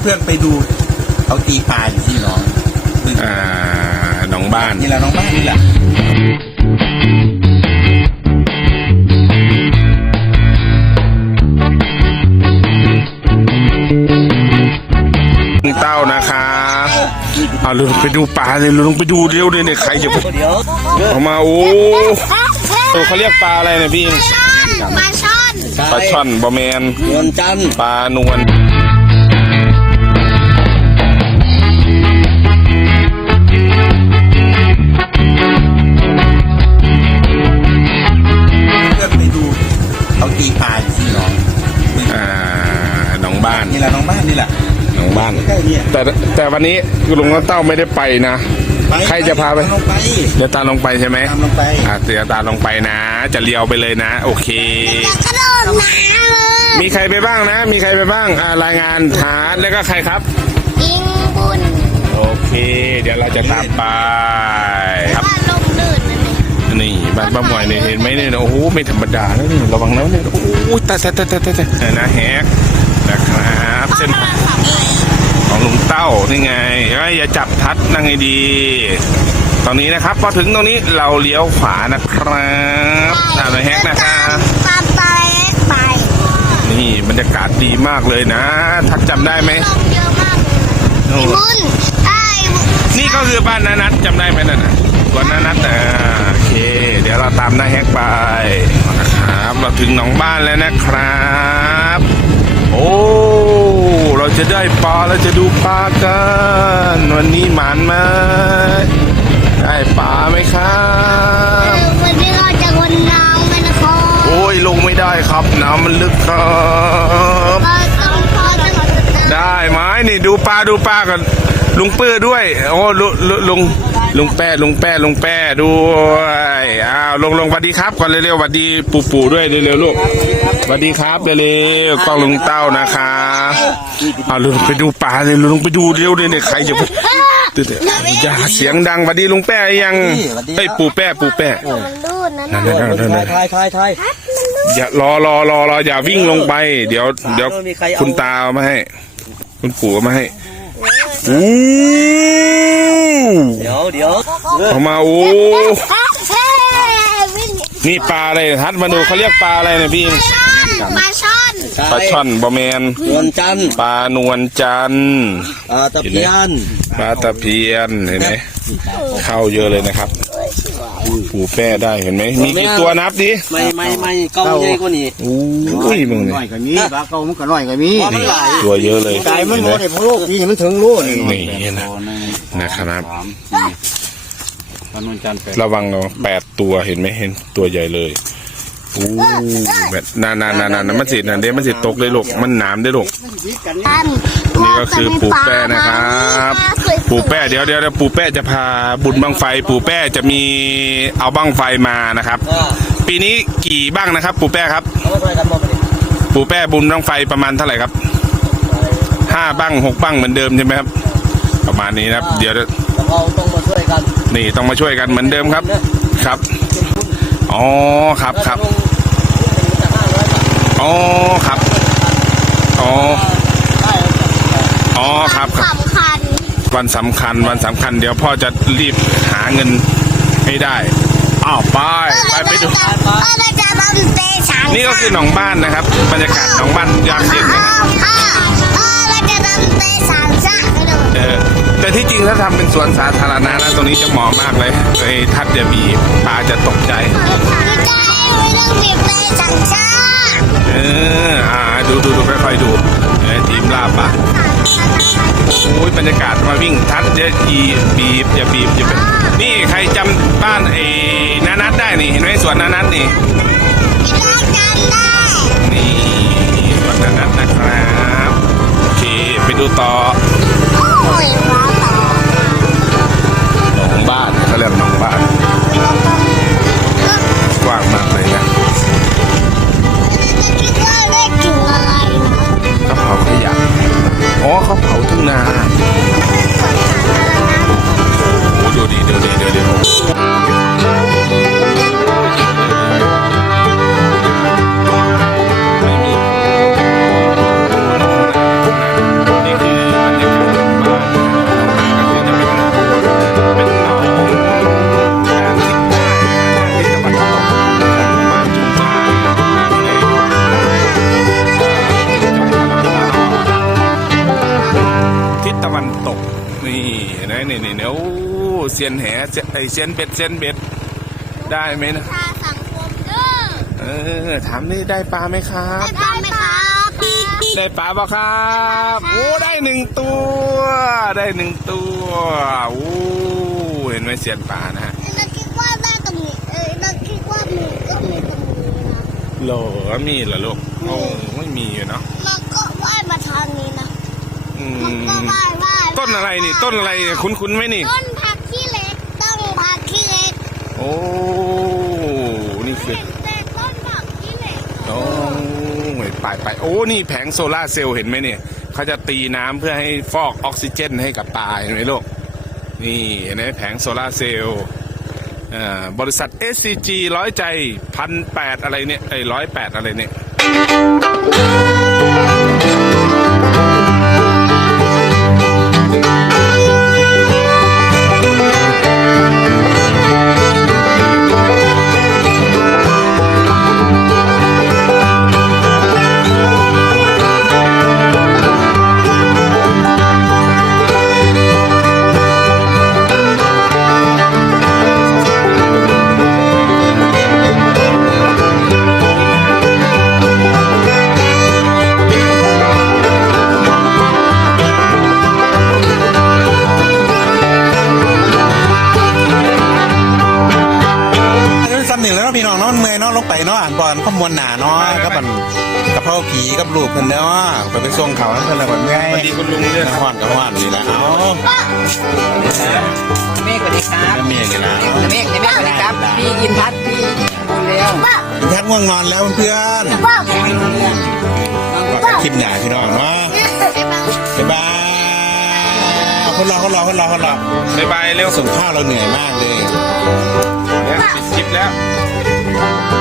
เพื่อนๆไปดูเขาตีปลาอยู่ที่หนองบึงอ่าหนองบ้าน นี่แหละน้องบ้านนี่แหละเต้านะครับเอาลุงไปดูปลาเลยลุงไปดูเร็วเลยเนี่ยใครจะไปเดี๋ยวออกมาโอ้โอ้เขาเรียกปลาอะไรเนี่ยพี่ปลาช่อนปลาช่อนบอแมนนวลจันทร์ปลานวล บ้าน นี่แหละน้องบ้านนี่แหละหนองบ้าน ใกล้ๆเนี่ยแต่แต่วันนี้ลุงน้ำเต้าไม่ได้ไปนะใครจะพาไปลงไปเดี๋ยวตามลงไปใช่ไหมตามลงไปอ่าเดี๋ยวตามลงไปนะ จะเลี้ยวไปเลยนะ โอเค กระโดดน้ำเลยมีใครไปบ้างนะ มีใครไปบ้างอ่ารายงานฐานแล้วก็ใครครับ ยิงบุญโอเค เดี๋ยวเราจะตามไปครับ ว่าลงลื่นนั่นเองนี่บ้านป้าหมวยเนี่ยเห็นไหมเนี่ยโอ้โหไม่ธรรมดาแล้วนี่ระวังแล้วเนี่ยโอ้โหตายตายตายตายตายตายนะแฮก นะครับ เส้นทางของลุงเต้านี่ไงเอ้ยอย่าจับทัดนั่งให้ดี ตอนนี้นะครับพอถึงตรงนี้เราเลี้ยวขวานะครับตามนะแฮกนะครับตามไปไปนี่บรรยากาศดีมากเลยนะ ทักจำได้ไหมลงเยอะมากเลยโอ้บุญไอ้บุญนี่ก็คือบ้านนานัทจำได้ไหมนั่นน่ะสวนนานัทอ่าโอเค เดี๋ยวเราตามน้าแฮกไปนะครับเราถึงหนองบ้านแล้วนะครับ โอ้ เราจะได้ปลาเราจะดูปลากัน วันนี้หมานไหมได้ปลาไหมครับวันนี้เราจะวนน้ำกันนะครับโอ้ยลงไม่ได้ครับน้ำมันลึกครับเราต้องพอจังหวัดได้ไหมนี่ดูปลาดูปลากันลุงปื้อด้วย โอ้ลุลุลุงลุงแป้ลุงแป้ลุงแป้ด้วยอ้าวลงลงสวัสดีครับก่อนเร็วๆสวัสดีปู่ปู่ด้วยเร็วๆลูก สวัสดีครับเร็วๆกล้องลุงเต้านะครับเอาลุงไปดูปลาเลยลุงไปดูเร็วเลยเนี่ยใครจะไปเดี๋ยวๆอย่าเสียงดังสวัสดีลุงแป้ยังเฮ้ยปู่แป้ปู่แป้มันลื่นนะนั่นะนนั่นนั่นนั่นทายทายทายอย่ารอรอรอรออย่าวิ่งลงไป เดี๋ยว เดี๋ยวมีใครเอาคุณตาเอามาให้ คุณปู่เอามาให้อู้เดี๋ยวเดี๋ยวเอามาโอ้เฮ้วิ่งนี่ปลาอะไรทัดมาดูเขาเรียกปลาอะไรเนี่ยพี่ ปลาช่อนปลาช่อนบอแมนนวลจันทร์ปลานวลจันทร์อ่าตะเพียนปลาตะเพียนเห็นไหมเข้าเยอะเลยนะครับปู่แป้ได้เห็นไหมมีกี่ตัวนับดิไม่ไม่ไม่เก้าใหญ่กว่านี้อู้ยมึงน้อเนี่ยยก็มีปลาเก่ามันก็น้อยก็มีมันหลายตัวเยอะเลยกายมันเห็นโมไหมได้พะโลกนี่มันถึงรู้นี่นี่นะนะครับปลานวลจันทร์แปดระวังเนาะแปดตัวเห็นไหมเห็นตัวใหญ่เลย อู้แบบนานๆนานๆมันสินะเดี๋ยวมันสิตกเลยลูกมันหนามได้ลูกอันนี่ก็คือปู่แป้นะครับ ปู่แป้เดี๋ยวเดี๋ยวเดี๋ยวปู่แป้จะพาบุญบังไฟ ปู่แป้จะมีเอาบังไฟมานะครับอ่าปีนี้กี่บ้างนะครับ ปู่แป้ครับเอาไปกันบอกไปดิปู่แป้บุญบังไฟประมาณเท่าไหร่ครับห้าบ้างหกบ้างเหมือนเดิมใช่ไหมครับ ประมาณนี้นะครับ เดี๋ยวแล้วเราต้องมาช่วยกันนี่ต้องมาช่วยกันเหมือนเดิมครับ ครับ อ๋อครับครับลงจะห้าร้อยบาทอ๋อครับอ๋ออ๋อครับครับ สำคัญวันสำคัญวันสำคัญเดี๋ยวพ่อจะรีบหาเงินให้ได้อ้าวไปไปไปดูเออเราจะทำเตะสังนี่ก็คือหนองบ้านนะครับ บรรยากาศหนองบ้านยามเย็นเอนะครับอพ่อเออเราจะทำเตะสังซะไปดู เออ แต่ที่จริงถ้าทำเป็นสวนสาธารณะนะตรงนี้จะเหมาะมากเลยไอ้ทัดจะบีบปลาจะตกใจไม่ได้ไม่ต้องบีบเตะสังซะเอออ่าดูดูดูค่อยๆดูเออทีมลาบปะโอ้ยบรรยากาศมาวิ่งทัดเดี๋ยวอีบีบอย่าบีบอย่าเป็นนี่ใครจำบ้านไอ้นานัทได้นี่เห็นไหมสวนนานัทนี่กินเหล้ากันได้นี่สวนนานัทนะครับโอเคไปดูต่อ บ้ ตะวันตก นี่เห็นไหมนี่นี่เนี่ยโอ้เซียนแหเซียนไอเซียนเบ็ดเซียนเบ็ด ได้ไหมนะทาสังคมเด้อเออถามนี่ได้ปลาไหมครับ ได้ไหมครับได้ปลาเปล่าครับโอ้ได้หนึ่งตัว ได้หนึ่งตัวโอ้เห็นไหมเซียนปลานะฮะเราคิดว่าได้ตรงนี้เออเราคิดว่ามีก็มีตรงนี้นะโหลมีเหรอลูกโอ้ไม่มีอยู่เนาะมันก็ว่ายมาทางนี้นะอืมันก็มว่ายว่าย ต้นอะไรนี่ ต้นอะไรคุ้นคุ้นๆไหมนี่ ต้นผักขี้เหล็กต้นผักขี้เหล็กโอ้นี่คือแต่ต้นผักขี้เหล็กโอ้ยไปไปโอ้นี่แผงโซลาร์เซลล์เห็นไหมเนี่ยเขาจะตีน้ำเพื่อให้ฟอกออกซิเจนให้กับปลาเห็นไหมลูกนี่เห็นไหมแผงโซลาร์เซลล์อ่าบริษัท SCG ร้อยใจพันแปดอะไรเนี่ยไอ้ร้อยแปดอะไรเนี่ย ไปเนาะอ่านบอลข้อมวลหนาเนาะกับมันกับพ่อผีกับลูกเพิ่นเนาะไปไปส่งเขาเพิ่นแล้วมันเมื่อยสวัสดีคุณลุงเรื่องนครกับว่านนี่แหละเอาเมฆสวัสดีครับเมียนี่แหละเมฆเมฆสวัสดีครับพี่อินทัศน์พี่บุญเร็วแพทย์ง่วงนอนแล้วเพื่อนก็คลิปหนาพี่น้องเนาะบ๊ายบายคนรอคนรอคนรอคนรอบ๊ายบายเร็วส่งข้าวเราเหนื่อยมากเลยแล้วปิดคลิปแล้วบ